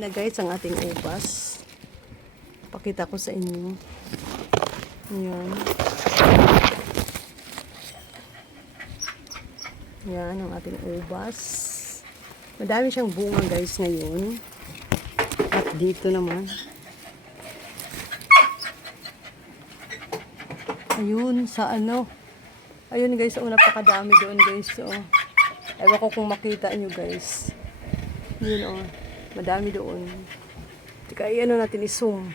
Ayan na guys, ang ating ubas. Pakita ko sa inyo. Ayan. Ayan ang ating ubas. Madami siyang bunga guys ngayon. At dito naman. Ayun, sa ano. Ayun guys, napakadami doon guys. Oh. Ewan ko kung makita nyo guys. Yun oh. Madami doon. Tika, ano natin i-zoom.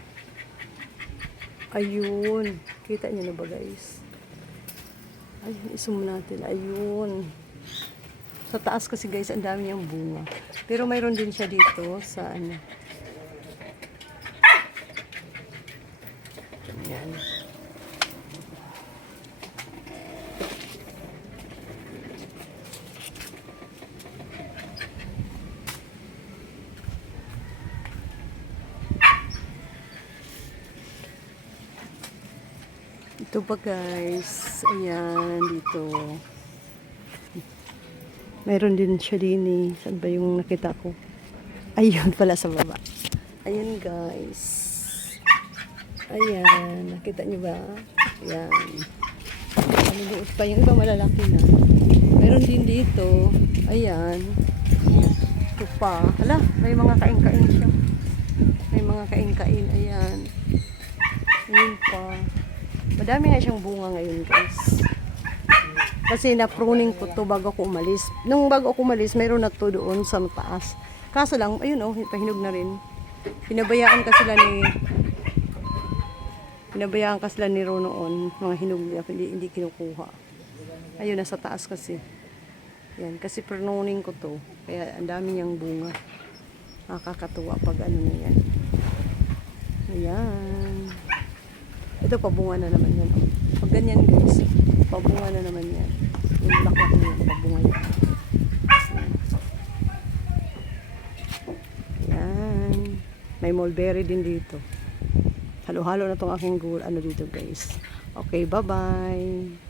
Ayun. Kita nyo na ba guys? Ayun, i-zoom natin. Ayun. Sa taas kasi guys, ang dami niyang bunga. Pero mayroon din siya dito sa ano. Ayan. Ito pa guys. Ayan, dito. Mayroon din siya din eh. Saan ba yung nakita ko? Ayun pala sa baba. Ayan guys. Ayan. Nakita nyo ba? Ayan. Maliliit pa. Yung iba malalaki na. Mayroon din dito. Ayan. Ito pa. Hala, may mga kain-kain siya. May mga kain-kain. Ayan. Ayun pa. Madami nga siyang bunga ngayon guys. Kasi na-pruning ko to bago ako umalis. Nung bago ako umalis, mayroon na to doon sa mataas. Kaso lang, ayun oh, pahinog na rin. Pinabayaan ka sila ni Ro noon. Mga hinog niya, hindi kinukuha. Ayun, nasa taas kasi. Yan, kasi pruning ko to. Kaya ang dami niyang bunga. Nakakatuwa pag ano na yan. Ayan. Ito, pabunga na naman yan. Pag ganyan guys, pabunga na naman yan. Yung laklak na yan, pabunga yan. Ayan. May mulberry din dito. Halo-halo na tong aking ano dito guys. Okay, bye-bye.